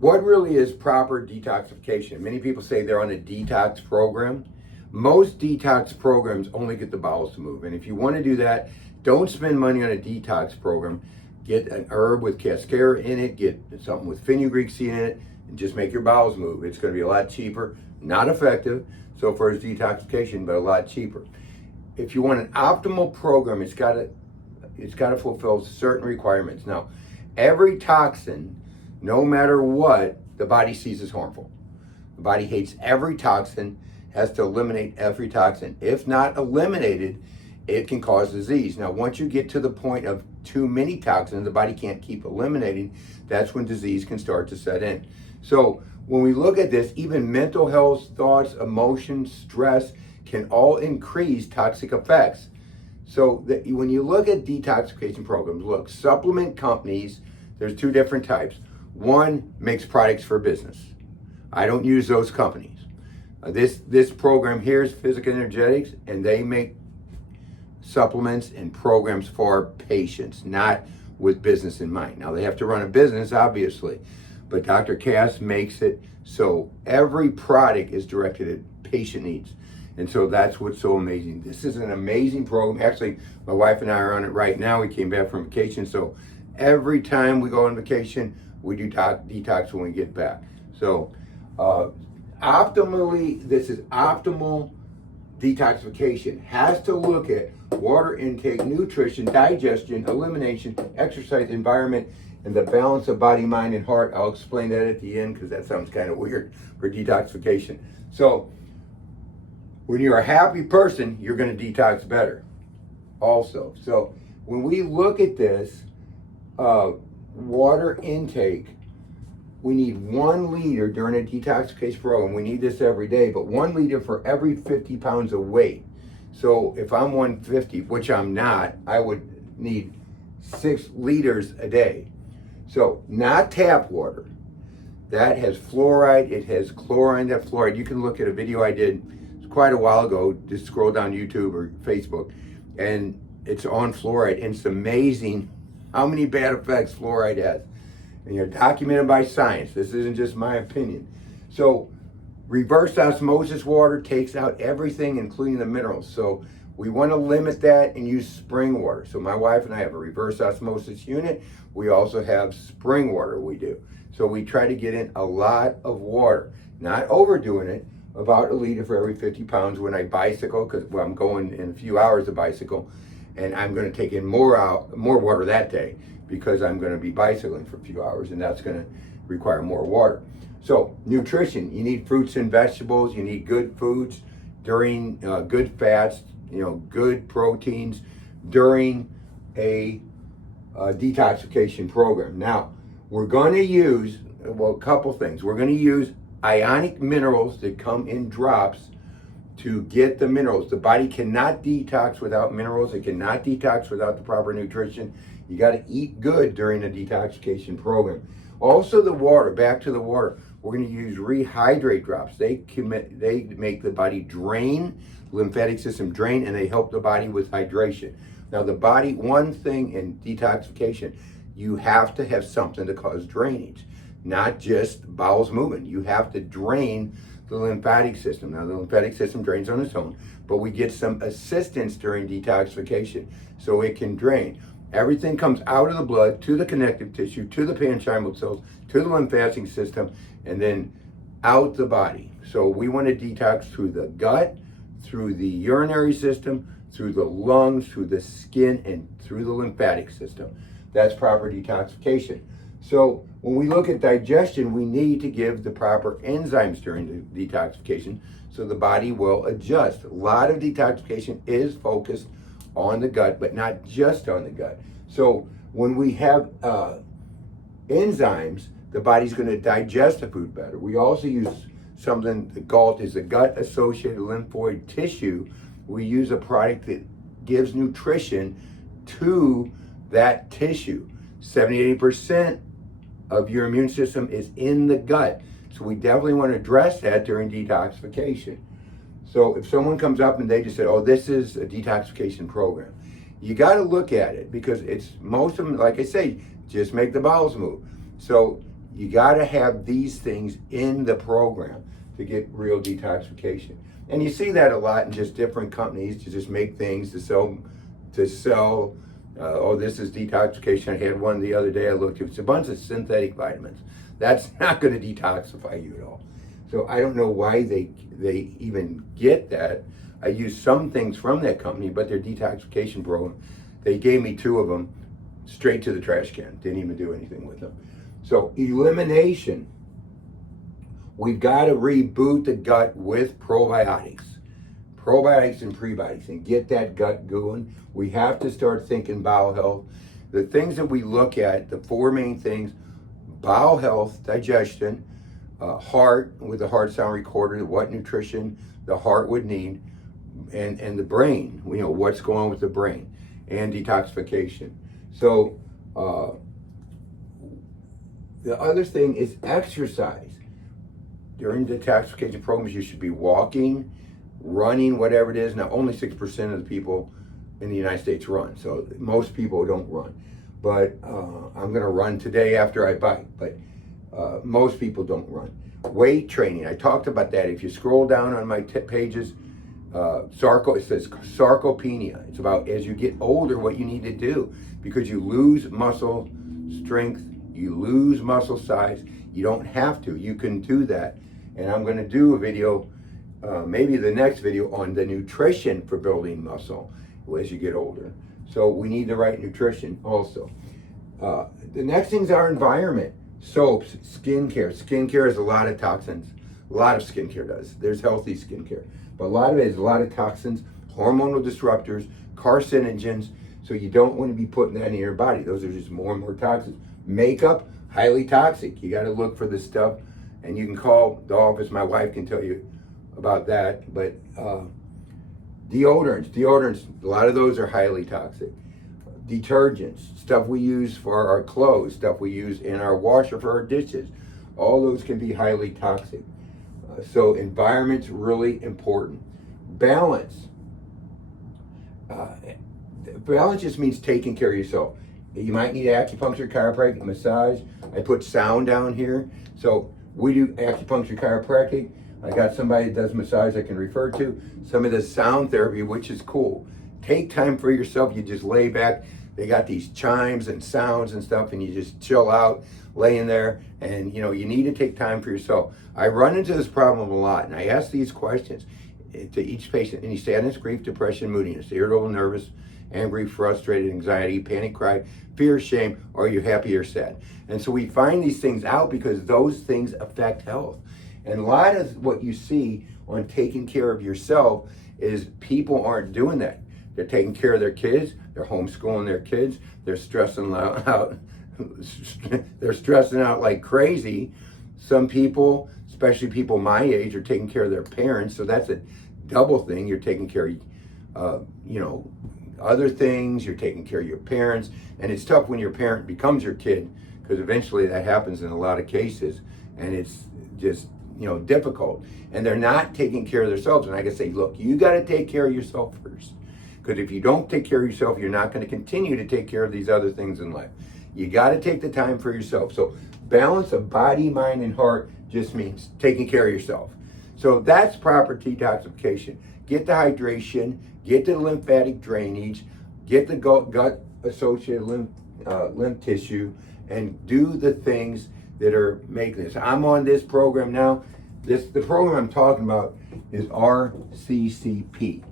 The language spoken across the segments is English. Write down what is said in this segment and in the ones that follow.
What really is proper detoxification? Many people say they're on a detox program. Most detox programs only get the bowels to move. And if you want to do that, don't spend money on a detox program. Get an herb with cascara in it, get something with fenugreek seed in it, and just make your bowels move. It's going to be a lot cheaper, not effective so far as detoxification, but a lot cheaper. If you want an optimal program, it's got to fulfill certain requirements. Now, every toxin, no matter what, the body sees as harmful. The body hates every toxin, has to eliminate every toxin. If not eliminated, it can cause disease. Now, once you get to the point of too many toxins, the body can't keep eliminating, that's when disease can start to set in. So when we look at this, even mental health, thoughts, emotions, stress can all increase toxic effects. So that when you look at detoxification programs, look, supplement companies, there's two different types. One makes products for business. I don't use those companies. This program here is Physical Energetics, and they make supplements and programs for patients, not with business in mind. Now, they have to run a business, obviously, but Dr. Cass makes it so every product is directed at patient needs. And so that's what's so amazing. This is an amazing program. Actually, my wife and I are on it right now. We came back from vacation, so every time we go on vacation, we do detox when we get back. So optimally, this is optimal detoxification. Has to look at water intake, nutrition, digestion, elimination, exercise, environment, and the balance of body, mind, and heart. I'll explain that at the end because that sounds kind of weird for detoxification. So when you're a happy person, you're going to detox better also. So when we look at this, water intake, we need 1 liter during a detoxification program. We need this every day, but 1 liter for every 50 pounds of weight. So if I'm 150, which I'm not, I would need 6 liters a day. So not tap water. That has fluoride, it has chlorine, that fluoride. You can look at a video I did quite a while ago, just scroll down YouTube or Facebook, and it's on fluoride, and it's amazing how many bad effects fluoride has. And you're documented by science. This isn't just my opinion. So reverse osmosis water takes out everything, including the minerals. So we want to limit that and use spring water. So my wife and I have a reverse osmosis unit. We also have spring water we do. So we try to get in a lot of water, not overdoing it, about 1 liter for every 50 pounds when I bicycle, because I'm going in a few hours to bicycle, and I'm going to take in more water that day because I'm going to be bicycling for a few hours, and that's going to require more water. So nutrition, you need fruits and vegetables, you need good foods during good fats, good proteins during a detoxification program. Now, we're going to use, a couple things. We're going to use ionic minerals that come in drops to get the minerals. The body cannot detox without minerals. It cannot detox without the proper nutrition. You got to eat good during the detoxification program. Also the water, back to the water. We're going to use rehydrate drops. They make the body drain, lymphatic system drain, and they help the body with hydration. Now the body, one thing in detoxification, you have to have something to cause drainage, not just bowels moving. You have to drain the lymphatic system. Now the lymphatic system drains on its own, but we get some assistance during detoxification so it can drain. Everything comes out of the blood to the connective tissue, to the parenchymal cells, to the lymphatic system, and then out the body. So we want to detox through the gut, through the urinary system, through the lungs, through the skin, and through the lymphatic system. That's proper detoxification. So when we look at digestion, we need to give the proper enzymes during the detoxification so the body will adjust. A lot of detoxification is focused on the gut, but not just on the gut. So when we have enzymes, the body's going to digest the food better. We also use something, the GALT is a gut-associated lymphoid tissue. We use a product that gives nutrition to that tissue. 70-80% of your immune system is in the gut. So we definitely want to address that during detoxification. So if someone comes up and they just said, oh, this is a detoxification program, you got to look at it because it's most of them, like I say, just make the bowels move. So you got to have these things in the program to get real detoxification. And you see that a lot in just different companies to just make things to sell. Oh, this is detoxification. I had one the other day I looked at. It's a bunch of synthetic vitamins. That's not going to detoxify you at all. So I don't know why they even get that. I use some things from that company, but their detoxification program, they gave me 2 of them straight to the trash can. Didn't even do anything with them. So elimination. We've got to reboot the gut with probiotics. Probiotics and prebiotics, and get that gut going. We have to start thinking bowel health. The things that we look at, the 4 main things: bowel health, digestion, heart with the heart sound recorder, what nutrition the heart would need, and the brain, you know, what's going on with the brain, and detoxification. So the other thing is exercise. During detoxification programs, you should be walking, running, whatever it is. Now, only 6% of the people in the United States run, so most people don't run. But I'm going to run today after I bike, but most people don't run. Weight training, I talked about that. If you scroll down on my pages, it says sarcopenia. It's about as you get older what you need to do, because you lose muscle strength, you lose muscle size. You don't have to, you can do that. And I'm going to do a video, maybe the next video, on the nutrition for building muscle as you get older. So we need the right nutrition also. The next thing's our environment. Soaps, skincare. Skincare has a lot of toxins. A lot of skincare does. There's healthy skincare. But a lot of it is a lot of toxins, hormonal disruptors, carcinogens. So you don't want to be putting that in your body. Those are just more and more toxins. Makeup, highly toxic. You got to look for this stuff. And you can call the office. My wife can tell you about that. But deodorants, a lot of those are highly toxic. Detergents, stuff we use for our clothes, stuff we use in our washer for our dishes, all those can be highly toxic. So environment's really important. Balance. Balance just means taking care of yourself. You might need acupuncture, chiropractic, massage. I put sound down here. So we do acupuncture, chiropractic. I got somebody that does massage I can refer to. Some of the sound therapy, which is cool. Take time for yourself. You just lay back. They got these chimes and sounds and stuff, and you just chill out, laying there, and you know, you need to take time for yourself. I run into this problem a lot, and I ask these questions to each patient. Any sadness, grief, depression, moodiness, irritable, nervous, angry, frustrated, anxiety, panic, cry, fear, shame, or are you happy or sad? And so we find these things out because those things affect health. And a lot of what you see on taking care of yourself is people aren't doing that. They're taking care of their kids, they're homeschooling their kids, they're stressing out, they're stressing out like crazy. Some people, especially people my age, are taking care of their parents, so that's a double thing. You're taking care of, other things, you're taking care of your parents, and it's tough when your parent becomes your kid, because eventually that happens in a lot of cases, and it's just, difficult. And they're not taking care of themselves, and I can say, look, you got to take care of yourself first. Because if you don't take care of yourself, you're not going to continue to take care of these other things in life. You got to take the time for yourself. So balance of body, mind, and heart just means taking care of yourself. So that's proper detoxification. Get the hydration, get the lymphatic drainage, get the gut-associated lymph tissue, and do the things that are making this. I'm on this program now. The program I'm talking about is RCCP.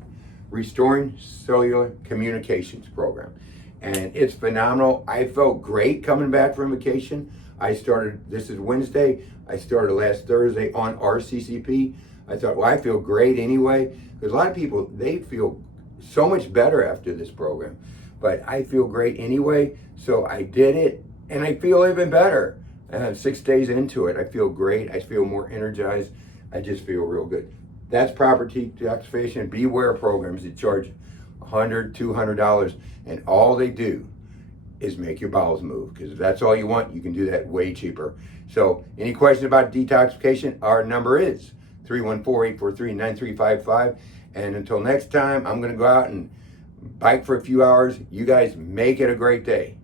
Restoring Cellular Communications Program, and it's phenomenal. I felt great coming back from vacation. This is Wednesday, I started last Thursday on RCCP. I thought, well, I feel great anyway, because a lot of people, they feel so much better after this program, but I feel great anyway, so I did it, and I feel even better. 6 days into it, I feel great, I feel more energized, I just feel real good. That's proper detoxification. Beware programs that charge $100, $200, and all they do is make your bowels move. Because if that's all you want, you can do that way cheaper. So, any questions about detoxification? Our number is 314-843-9355. And until next time, I'm going to go out and bike for a few hours. You guys make it a great day.